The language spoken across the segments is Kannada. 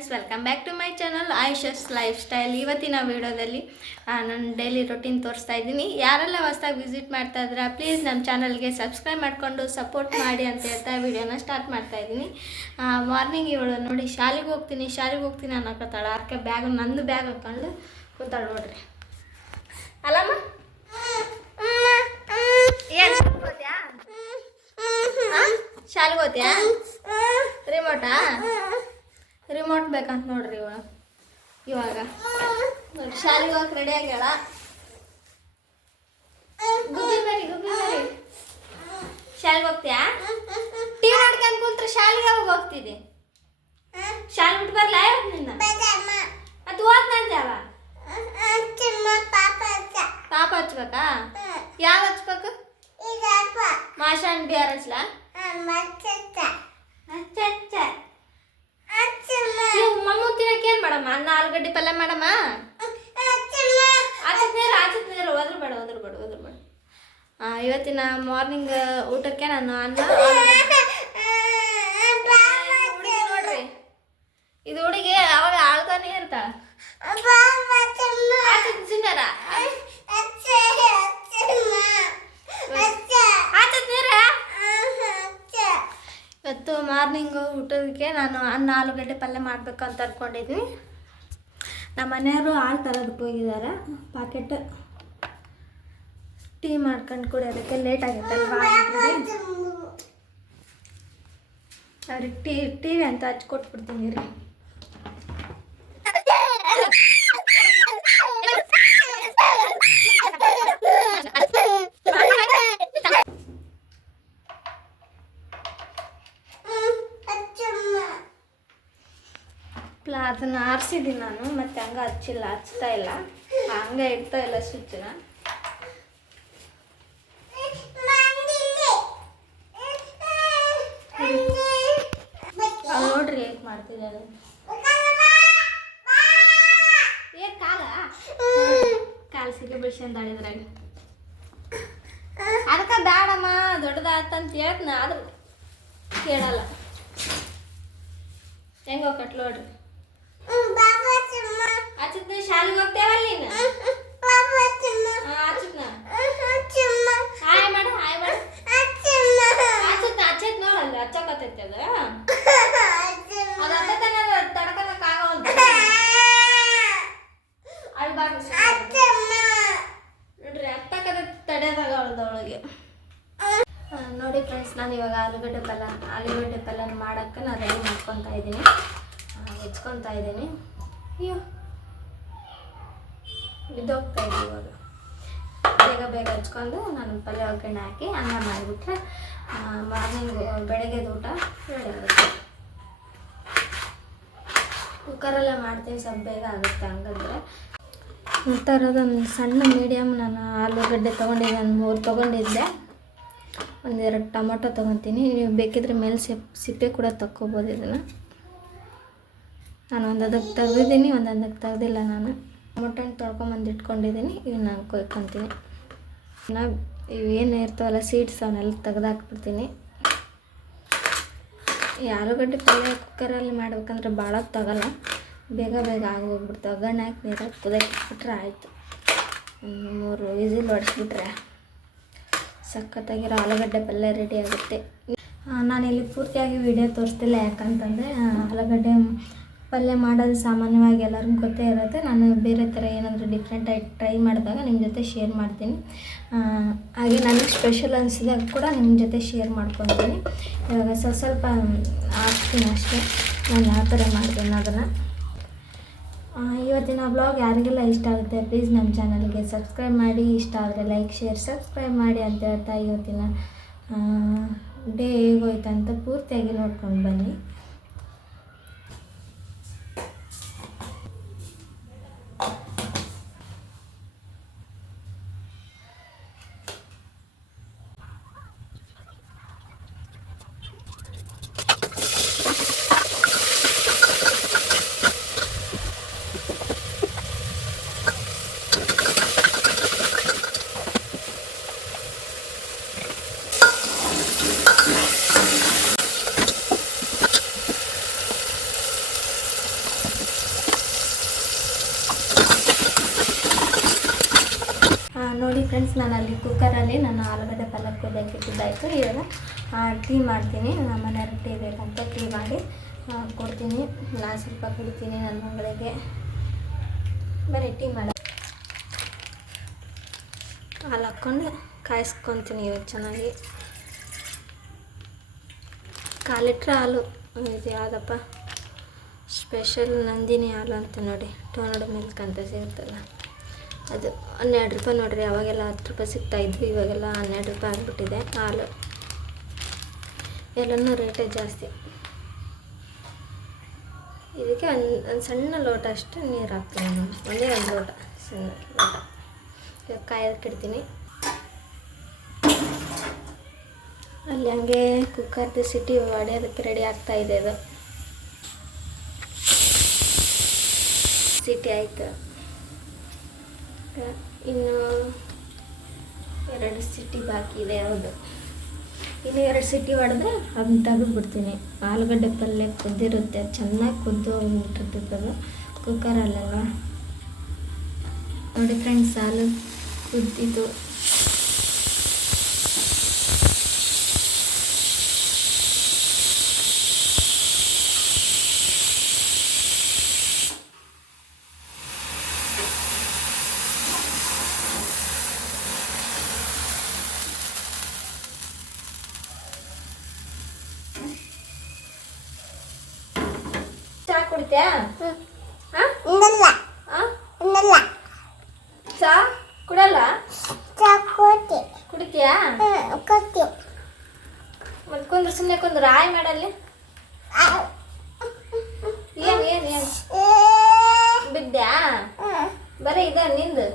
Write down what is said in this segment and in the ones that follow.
Friends, welcome back to my channel Ayusha's lifestyle. ಇವತ್ತಿನ ವಿಡಿಯೋದಲ್ಲಿ ನಾನು ಡೈಲಿ ರೊಟೀನ್ ತೋರಿಸ್ತಾ ಇದ್ದೀನಿ. ಯಾರೆಲ್ಲ ಹೊಸದಾಗಿ ವಿಸಿಟ್ ಮಾಡ್ತಾ ಇದ್ರೆ ಪ್ಲೀಸ್ ನಮ್ಮ ಚಾನಲ್ಗೆ ಸಬ್ಸ್ಕ್ರೈಬ್ ಮಾಡಿಕೊಂಡು ಸಪೋರ್ಟ್ ಮಾಡಿ ಅಂತ ಹೇಳ್ತಾ ವಿಡಿಯೋನ ಸ್ಟಾರ್ಟ್ ಮಾಡ್ತಾ ಇದ್ದೀನಿ. ಮಾರ್ನಿಂಗ್ ಇವಳು ನೋಡಿ ಶಾಲೆಗೆ ಹೋಗ್ತೀನಿ ಅನ್ನೋಕತ್ತಾಳ. ಅದಕ್ಕೆ ನಂದು ಬ್ಯಾಗ್ ಹಾಕೊಂಡು ಕೂತಾಳು ನೋಡ್ರಿ. ಅಲ್ಲಮ್ಮ ಏನು ಶಾಲೆಗೆ ಹೋಗ್ತೀಯಾ? ರಿಮೋಟ್ ಬೇಕಂತ ನೋಡ್ರಿ ಇವಾಗ ನೋಡಿ ಶಾಲೆಗೆ ಹೋಗಕ್ಕೆ ರೆಡಿ ಆಗ್ಯಾಳ. ಶಾಲೆಗೆ ಹೋಗ್ತೀಯಾ? ಟಿ ಮಾಡ್ಕೊಂಡು ಕೂತ್ರೆ ಶಾಲೆಗೆ ಹೋಗ್ತಿದ್ದೆ. ಶಾಲೆ ಬಿಟ್ಟು ಬರ್ಲ ನಿನ್ನ ಅದು ಓದ್ನಂತೇವ ಪಾಪ ಹಚ್ಬೇಕಾ? ಯಾವ ಹಚ್ಬೇಕು? ಮಾಷಾನ್ ಬಿಯಾರ್ ಹಚ್ಲಾ? ಮಮ್ಮ ತಿನ್ನಕ್ಕೆ ಏನ್ ಮಾಡಮ್ಮ? ಅನ್ನ ಆಲೂಗಡ್ಡೆ ಪಲ್ಯ ಮಾಡಮ್ಮ. ಆಚತ್ ನೀರು ಒದ್ರ ಬೇಡ. ಇವತ್ತಿನ ಮಾರ್ನಿಂಗ್ ಊಟಕ್ಕೆ ನಾನು ಅನ್ನ ನೋಡ್ರಿ, ಇದು ಹುಡುಗಿ ಅವಾಗ ಆಳ್ತಾನೆ ಇರ್ತಾಳ. ಇವತ್ತು ಮಾರ್ನಿಂಗು ಊಟಕ್ಕೆ ನಾನು ಅನ್ನ ಆಲೂಗಡ್ಡೆ ಪಲ್ಯ ಮಾಡಬೇಕು ಅಂತ ಅಂದ್ಕೊಂಡಿದ್ವಿ. ನಮ್ಮ ಮನೆಯವರು ಹಾಲು ತರೋದಕ್ಕೆ ಹೋಗಿದ್ದಾರೆ. ಪಾಕೆಟ್ ಟೀ ಮಾಡ್ಕೊಂಡು ಕುಡಿಯೋದಕ್ಕೆ ಲೇಟ್ ಆಗೈತಲ್ವಾ, ಅವ್ರಿಗೆ ಟೀ ಅಂತ ಹಚ್ಕೊಟ್ಬಿಡ್ತೀನಿ ರೀ. ಅದನ್ನು ಆರಿಸಿದ್ದೀನಿ ನಾನು, ಮತ್ತೆ ಹಂಗೆ ಹಚ್ತಾ ಇಲ್ಲ, ಹಂಗೆ ಇಡ್ತಾ ಇಲ್ಲ ಸ್ವಿಚ್ನ. ನೋಡ್ರಿ ಹೇಗೆ ಮಾಡ್ತಿದ್ದಾರೆ. ಕಾಲು ಸಿಗಿ ಬಿಡ್ಸ್ಕೊಂಡಾಳಿದ್ರಾಗ ಅದಕ್ಕೆ ಬೇಡಮ್ಮ ದೊಡ್ಡದಾತಂತ ಹೇಳ್ತೀನಿ, ಆದ್ರೆ ಕೇಳಲ್ಲ. ಹೆಂಗೋ ಕಟ್ಲು ನೋಡ್ರಿ. ಅಚ್ಚತ್ನ ಶಾಲೆಗೆ ಹೋಗ್ತೇವಲ್ಲ ನೀನು? ಅಚ್ಚತ್ನ ಹಾಯ್ ಮಾಡು ಅಚ್ಚತ್ ನೋಡಲ್ಲ ಹಚ್ಚಕತ್ತೈತಿ ಅದು ಅಚ್ಚತನ ತಡ್ಕೊಳಕ್ ಆಗವಲ್ದು. ಅಳ್ಬಾರ್ದು ನೋಡ್ರಿ, ಅತ್ತಕದ ತಡೆಯೋದಾಗವಲ್ದು ಅವಳಿಗೆ. ನೋಡಿ ಫ್ರೆಂಡ್ಸ್, ನಾನು ಇವಾಗ ಆಲೂಗಡ್ಡೆ ಪಲ್ಯ ಮಾಡೋಕ್ಕೆ ನಾನು ರೆಡಿ ಮಾಡ್ಕೊತಾ ಇದ್ದೀನಿ, ಹೆಚ್ಕೊತಾ ಇದ್ದೀನಿ. ಅಯ್ಯೋ ಬಿದ್ದೋಗ್ತಾ ಇದ್ದೀವಿ. ಇವಾಗ ಬೇಗ ಹಚ್ಕೊಂಡು ನಾನು ಪಲ್ಯ ಒಗ್ಗರಣೆ ಹಾಕಿ ಅನ್ನ ಮಾಡಿಬಿಟ್ರೆ ಮಾರ್ನಿಂಗ್ ಬೆಳಗ್ಗೆದು ಊಟ ರೆಡಿ ಆಗುತ್ತೆ. ಕುಕ್ಕರಲ್ಲೇ ಮಾಡ್ತೀನಿ, ಸ್ವಲ್ಪ ಬೇಗ ಆಗುತ್ತೆ. ಹಂಗಂದ್ರೆ ಈ ಥರದೊಂದು ಸಣ್ಣ ಮೀಡಿಯಮ್ ನಾನು ಆಲೂಗಡ್ಡೆ ತೊಗೊಂಡಿದ್ದೆ, ಒಂದು 3 ತೊಗೊಂಡಿದ್ದೆ. ಒಂದೆರಡು ಟೊಮೊಟೊ ತೊಗೊತೀನಿ. ನೀವು ಬೇಕಿದ್ರೆ ಮೇಲೆ ಸಿಪ್ಪೆ ಕೂಡ ತಕ್ಕೋಬೋದು. ಇದನ್ನು ನಾನು ಒಂದದಕ್ಕೆ ತೆಗೆದಿದ್ದೀನಿ, ಒಂದೊಂದಕ್ಕೆ ತೆಗೆದಿಲ್ಲ. ನಾನು ಟೊಮೊಟೊನ ತೊಳ್ಕೊಂಬಂದು ಇಟ್ಕೊಂಡಿದ್ದೀನಿ. ಇನ್ನು ನಾನು ಕೊಯ್ಕೊತೀನಿ. ಇವೇನು ಇರ್ತಾವಲ್ಲ ಸೀಡ್ಸ್, ಅವನ್ನೆಲ್ಲ ತೆಗೆದಾಕ್ಬಿಡ್ತೀನಿ. ಈ ಆಲೂಗಡ್ಡೆ ಪಲ್ಯ ಕುಕ್ಕರಲ್ಲಿ ಮಾಡ್ಬೇಕಂದ್ರೆ ಭಾಳ ತಗೋಲ್ಲ, ಬೇಗ ಆಗೋಗ್ಬಿಡ್ತು. ಒಗ್ಗರಣೆ ಹಾಕಿ ನೀರಾಗಿ ಕುದಿಯಕ್ಬಿಟ್ರೆ ಆಯಿತು. 3 ವಿಸಿಲ್ ಹೊಡೆಸ್ಬಿಟ್ರೆ ಸಖತ್ತಾಗಿರೋ ಆಲೂಗಡ್ಡೆ ಪಲ್ಯ ರೆಡಿ ಆಗುತ್ತೆ. ನಾನಿಲ್ಲಿ ಪೂರ್ತಿಯಾಗಿ ವಿಡಿಯೋ ತೋರಿಸ್ತಿಲ್ಲ, ಯಾಕಂತಂದರೆ ಆಲೂಗಡ್ಡೆ ಪಲ್ಯ ಮಾಡೋದು ಸಾಮಾನ್ಯವಾಗಿ ಎಲ್ಲರಿಗೂ ಗೊತ್ತೇ ಇರುತ್ತೆ. ನಾನು ಬೇರೆ ಥರ ಏನಾದರೂ ಡಿಫ್ರೆಂಟಾಗಿ ಟ್ರೈ ಮಾಡಿದಾಗ ನಿಮ್ಮ ಜೊತೆ ಶೇರ್ ಮಾಡ್ತೀನಿ. ಹಾಗೆ ನನಗೆ ಸ್ಪೆಷಲ್ ಅನಿಸಿದಾಗ ಕೂಡ ನಿಮ್ಮ ಜೊತೆ ಶೇರ್ ಮಾಡ್ಕೊತೀನಿ. ಇವಾಗ ಸ್ವಲ್ಪ ಹಾಕ್ತೀನಿ ಅಷ್ಟೇ, ನಾನು ಯಾವ ಥರ ಮಾಡ್ತೀನಿ ಅದನ್ನು. ಇವತ್ತಿನ ಬ್ಲಾಗ್ ಯಾರಿಗೆಲ್ಲ ಇಷ್ಟ ಆಗುತ್ತೆ ಪ್ಲೀಸ್ ನಮ್ಮ ಚಾನಲ್ಗೆ ಸಬ್ಸ್ಕ್ರೈಬ್ ಮಾಡಿ, ಇಷ್ಟ ಆದರೆ ಲೈಕ್ ಶೇರ್ ಸಬ್ಸ್ಕ್ರೈಬ್ ಮಾಡಿ ಅಂತ ಹೇಳ್ತಾ ಇವತ್ತಿನ ಡೇ ಹೇಗೋಯ್ತು ಅಂತ ಪೂರ್ತಿಯಾಗಿ ನೋಡ್ಕೊಂಡು ಬನ್ನಿ. ಫ್ರೆಂಡ್ಸ್, ನಾನು ಅಲ್ಲಿ ಕುಕ್ಕರಲ್ಲಿ ನಾನು ಆಲೂಗಡ್ಡೆ ಪಲ್ಯ ಕುದಿಯೋಕೆ ಇಟ್ಟಿದ್ದಾಯಿತು. ಇವಾಗ ಟೀ ಮಾಡ್ತೀನಿ. ನಮ್ಮ ಮನೆಯವ್ರಿಗೆ ಟೀ ಬೇಕಂತ ಟೀ ಮಾಡಿ ಕೊಡ್ತೀನಿ. ನಾನು ಸ್ವಲ್ಪ ಕುಡಿತೀನಿ. ನನ್ನ ಮಗಳಿಗೆ ಬರೀ ಟೀ ಮಾಡಿ ಹಾಲು ಹಾಕ್ಕೊಂಡು ಕಾಯಿಸ್ಕೊತೀನಿ. ಇವಾಗ ಚೆನ್ನಾಗಿ ಕಾಲಿಟ್ರೆ ಹಾಲು ಇದು ಯಾವುದಪ್ಪ ಸ್ಪೆಷಲ್ ನಂದಿನಿ ಹಾಲು ಅಂತ ನೋಡಿ, ಟೋನಡ್ ಮಿಲ್ಕ್ ಅಂತ ಸಿಗುತ್ತಲ್ಲ ಅದು. 12 ರೂಪಾಯಿ ನೋಡಿರಿ. ಅವಾಗೆಲ್ಲ 10 ರೂಪಾಯಿ ಸಿಗ್ತಾಯಿದ್ವು, ಇವಾಗೆಲ್ಲ 12 ರೂಪಾಯಿ ಆಗಿಬಿಟ್ಟಿದೆ ಹಾಲು. ಎಲ್ಲನೂ ರೇಟೇ ಜಾಸ್ತಿ. ಇದಕ್ಕೆ ಒಂದು ಸಣ್ಣ ಲೋಟ ಅಷ್ಟು ನೀರು ಹಾಕ್ತೀನಿ ನಾನು. ಒಂದೇ ಒಂದು ಲೋಟ, ಸಣ್ಣ ಲೋಟ. ಇವಾಗ ಕಾಯೋದಕ್ಕೆ ಇಡ್ತೀನಿ. ಅಲ್ಲಿ ಹಂಗೆ ಕುಕ್ಕರ್ದು ಸಿಟಿ ಹೊಡೆಯೋದಕ್ಕೆ ರೆಡಿ ಆಗ್ತಾಯಿದೆ. ಅದು ಸಿಟಿ ಆಯಿತು. ಇನ್ನು 2 ಸಿಟಿ ಬಾಕಿ ಇದೆ. ಹೌದು, ಇನ್ನು 2 ಸಿಟಿ ಹೊಡೆದ್ರೆ ಅದನ್ನ ತೆಗೆದುಬಿಡ್ತೀನಿ. ಆಲೂಗಡ್ಡೆ ಪಲ್ಯ ಕುದ್ದಿರುತ್ತೆ, ಚೆನ್ನಾಗಿ ಕುದ್ದು ಹೋಗ್ಬಿಟ್ಟಿರ್ತದೆ ಕುಕ್ಕರಲ್ಲೆಲ್ಲ. ನೋಡಿ ಫ್ರೆಂಡ್ಸ್, ಹಾಲು ಕುದ್ದಿದ್ದು. ಚಾ ಕುಡಿತ್ಯಾ? ಚಾ ಕುಡಲ್ಲ? ಕುಡಿತೀಯಾ? ಮತ್ತೆ ಕುಂದ್ರು, ಸುಮ್ಮನೆ ಕುಂದ್ರು. ಆಯ್ ಮಾಡಲ್ಲಿ. ಏನು ಏನು ಏನು ಬಿದ್ದ್ಯಾ? ಬರೀ ಇದೆ ನಿಂದು?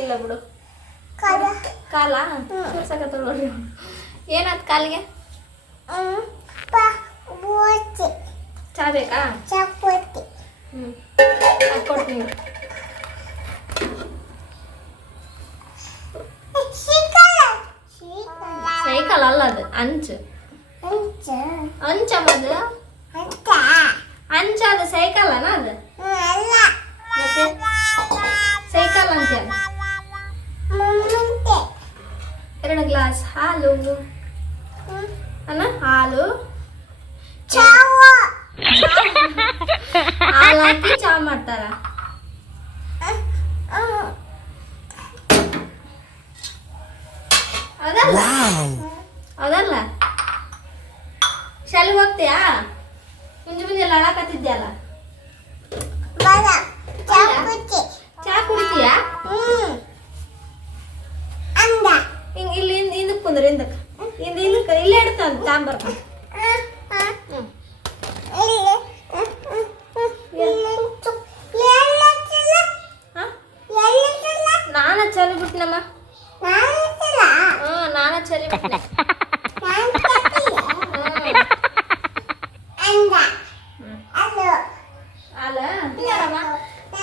ಇಲ್ಲ ಬಿಡು. ಕಾಲ ತೋರ್ಸಕತ್ತ ನೋಡ್ರಿ. ಏನಾಯ್ತು ಕಾಲಿಗೆ? ಚಾ ಬೇಕಾ? ಹ್ಞೂ ಕೊಡ್ತೀನಿ. ಸೈಕಲ್ ಅಲ್ಲ ಅದು, ಅಂಚು. ಅಂಚಮ್ಮದು ಅಂಚ, ಅದು ಸೈಕಲ್ ಅನ ಅದು? ಮತ್ತೆ ಸೈಕಲ್ ಅಂತ 2 ಗ್ಲಾಸ್ ಹಾಲು ಅನ್ನ. ಹಾಲು ಹಾಲು ಹಾಕಿ ಚಾ ಮಾಡ್ತಾರ. ಅದಲ್ಲ ಅದಲ್ಲ. ಶಾಲೆಗೆ ಹೋಗ್ತೀಯಾ? ಮುಂಜಾನೆ ಅಳಕತ್ತಿದ್ಯಲ್ಲ. ಚಾ ಕುಡಿತೀಯಾ? ಹಿಂಗೆ ಇಲ್ಲಿ ಹಿಂದಕ್ಕೆ ಕುಂದ್ರೆ, ಹಿಂದಕ್ಕೆ ಹಿಂದಕ್ಕೆ ಇಲ್ಲೇ ಇಡ್ತಾನೆ ತಾಂಬರ್ತಾನೆ. ನಾನ ಚಲಿ ಬಿಡ್ತೀನಮ್ಮ. ನಾನ ಚಲಿ ಬಿಡ್ತೀನಿ.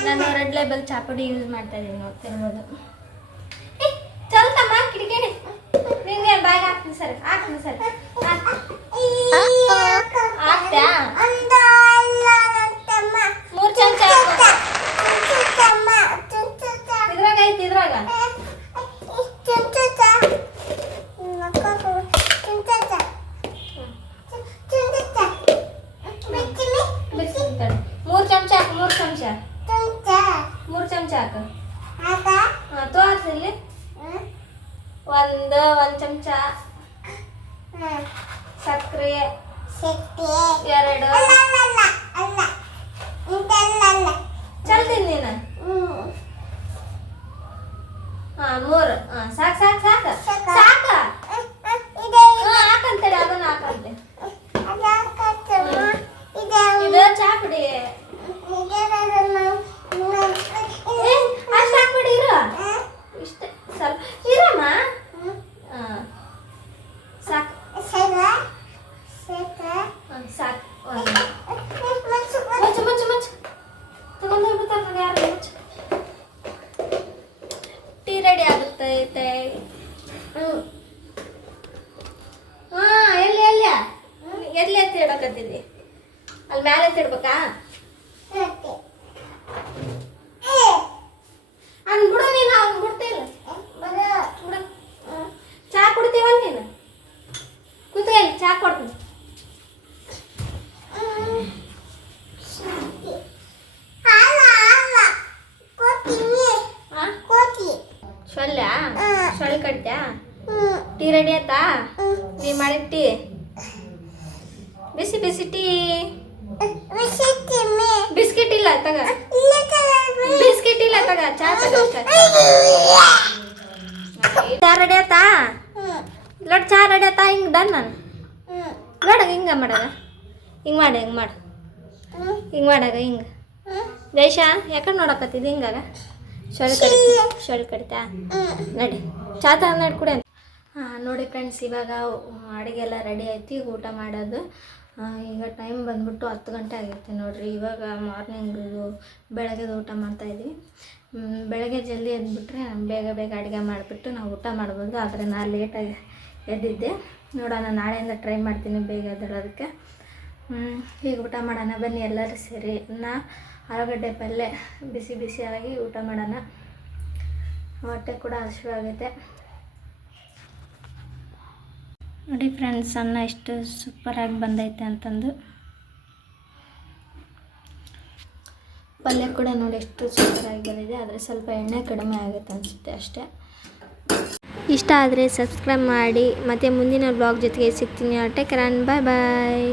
ನಾನು ರೆಡ್ ಲೇಬಲ್ ಚಾಪುಡಿ ಯೂಸ್ ಮಾಡ್ತಾ ಇದ್ದೀನಿ, ನೋಡ್ತಿರ್ಬೋದು. ಚಲ್ತಮ್ಮ ಕಿಡಿಕೇಡಿ ನಿಂಗೆ ಬಾಯ್ ಹಾಕ್ತೀನಿ ಸರಿ, ಹಾಕ್ತೀನಿ ಸರಿ. ಹಾಕ್ತ್ಯಾ? 3 ಚಮಚ ಇದ್ರಾಗ ಐತಿ, ಇದ್ರಾಗ ಮೂರು ಚಮಚ ಹಾಕು. 3 ಚಮಚ ಹಾಕು. ಹಾಂ ತೋರಿಸಿ ಇಲ್ಲಿ. ಒಂದು ಚಮಚ ಸಕ್ಕರೆ, 2 ಚಲ್ತೀನಿ ನೀನು. ಹಾಂ 3. ಹಾಂ ಸಾಕು ಸಾಕು ಸಾಕು ಸಾಕು. ಹಾಕಂತೇಳಿ ಅದನ್ನು ಹಾಕಂತೆ. ಇದು ಚಾಪುಡಿ ಅಷ್ಟು ಹಾಕ್ಬಿಡಿ. ಇರು ಇಷ್ಟ ಸ್ವಲ್ಪ ಇರಮ್ಮ. ಹಾಂ ಸಾಕು ಸಾಕು. ಮುಚ್ಚು ಮುಚ್ಚು ಮುಚ್ಚು ತಗೊಂಡು ಹೋಗ್ಬಿಡ್ತಾರೆ ಯಾರು. ಮುಚ್ಚು. ಟೀ ರೆಡಿ ಆಗುತ್ತೈತೆ. ಹಾಂ ಎಲ್ಲಿ ಎಲ್ಲಿ ಅಂತ ಹೇಳಕತ್ತಿದ್ದಿ? ಅಲ್ಲಿ ಮ್ಯಾಲೆ ತಿಡ್ಬೇಕಾ? ಟೀ ರೆಡಿ ಆಯ್ತಾ? ನೀ ಮಾಡಿದ ಟೀ ಬಿಸಿ ಬಿಸಿ ಟೀ. ಬಿಸ್ಕಿಟ್ ಇಲ್ಲ ತಗ, ಬಿಸ್ಕಿಟ್ ಇಲ್ಲ ತಗ, ಚಾ ತಗ. ಚಾ ರೆಡಿ ಆಯ್ತಾ? ಲಡ್ ಚಾ ರೆಡಿ ಆಯ್ತಾ? ಹಿಂಗೆ ಡನ್ ನಾನು ನೋಡ ಹಿಂಗೆ ಮಾಡಾಗ ಹಿಂಗೆ ಮಾಡಿ ಹಿಂಗೆ ಮಾಡು ಹಿಂಗೆ ಮಾಡಾಗ ಹಿಂಗೆ. ಜೈಶ ಯಾಕಂದ್ರೆ ನೋಡಕತ್ತಿದ್ದು ಹಿಂಗಾಗ ಶೊಳ್ ಕಡಿತಾ ನಡಿ ಚಾ ತಗೊಂಡು ನಡಿ ಕುಡಿ ಅಂತ. ನೋಡಿ ಫ್ರೆಂಡ್ಸ್, ಇವಾಗ ಅಡುಗೆ ಎಲ್ಲ ರೆಡಿ ಐತಿ, ಊಟ ಮಾಡೋದು. ಈಗ ಟೈಮ್ ಬಂದ್ಬಿಟ್ಟು 10 ಗಂಟೆ ಆಗಿರುತ್ತೆ ನೋಡಿರಿ. ಇವಾಗ ಮಾರ್ನಿಂಗು ಬೆಳಗ್ಗೆದು ಊಟ ಮಾಡ್ತಾಯಿದ್ವಿ. ಬೆಳಗ್ಗೆ ಜಲ್ದಿ ಎದ್ಬಿಟ್ರೆ ಬೇಗ ಬೇಗ ಅಡುಗೆ ಮಾಡಿಬಿಟ್ಟು ನಾವು ಊಟ ಮಾಡ್ಬೋದು. ಆದರೆ ನಾನು ಲೇಟಾಗಿ ಎದ್ದಿದ್ದೆ. ನೋಡೋಣ, ನಾಳೆಯಿಂದ ಟ್ರೈ ಮಾಡ್ತೀನಿ ಬೇಗ ಎದ್ದೇಳೋದಕ್ಕೆ. ಈಗ ಊಟ ಮಾಡೋಣ ಬನ್ನಿ ಎಲ್ಲರೂ ಸೇರಿ. ಆಲೂಗಡ್ಡೆ ಪಲ್ಯ ಬಿಸಿ ಬಿಸಿಯಾಗಿ ಊಟ ಮಾಡೋಣ. ಹೊಟ್ಟೆ ಕೂಡ ಹಸಿವಾಗೈತೆ. ನೋಡಿ ಫ್ರೆಂಡ್ಸ್, ಅನ್ನ ಎಷ್ಟು ಸೂಪರಾಗಿ ಬಂದೈತೆ ಅಂತಂದು. ಪಲ್ಯ ಕೂಡ ನೋಡಿ ಎಷ್ಟು ಸೂಪರಾಗಿ ಬಂದಿದೆ. ಆದರೆ ಸ್ವಲ್ಪ ಎಣ್ಣೆ ಕಡಿಮೆ ಆಗುತ್ತೆ ಅನಿಸುತ್ತೆ ಅಷ್ಟೇ. ಇಷ್ಟ ಆದರೆ ಸಬ್ಸ್ಕ್ರೈಬ್ ಮಾಡಿ. ಮತ್ತು ಮುಂದಿನ ಬ್ಲಾಗ್ ಜೊತೆಗೆ ಸಿಗ್ತೀನಿ. ಟೇಕ್ ಕೇರ್, ಬಾಯ್ ಬಾಯ್.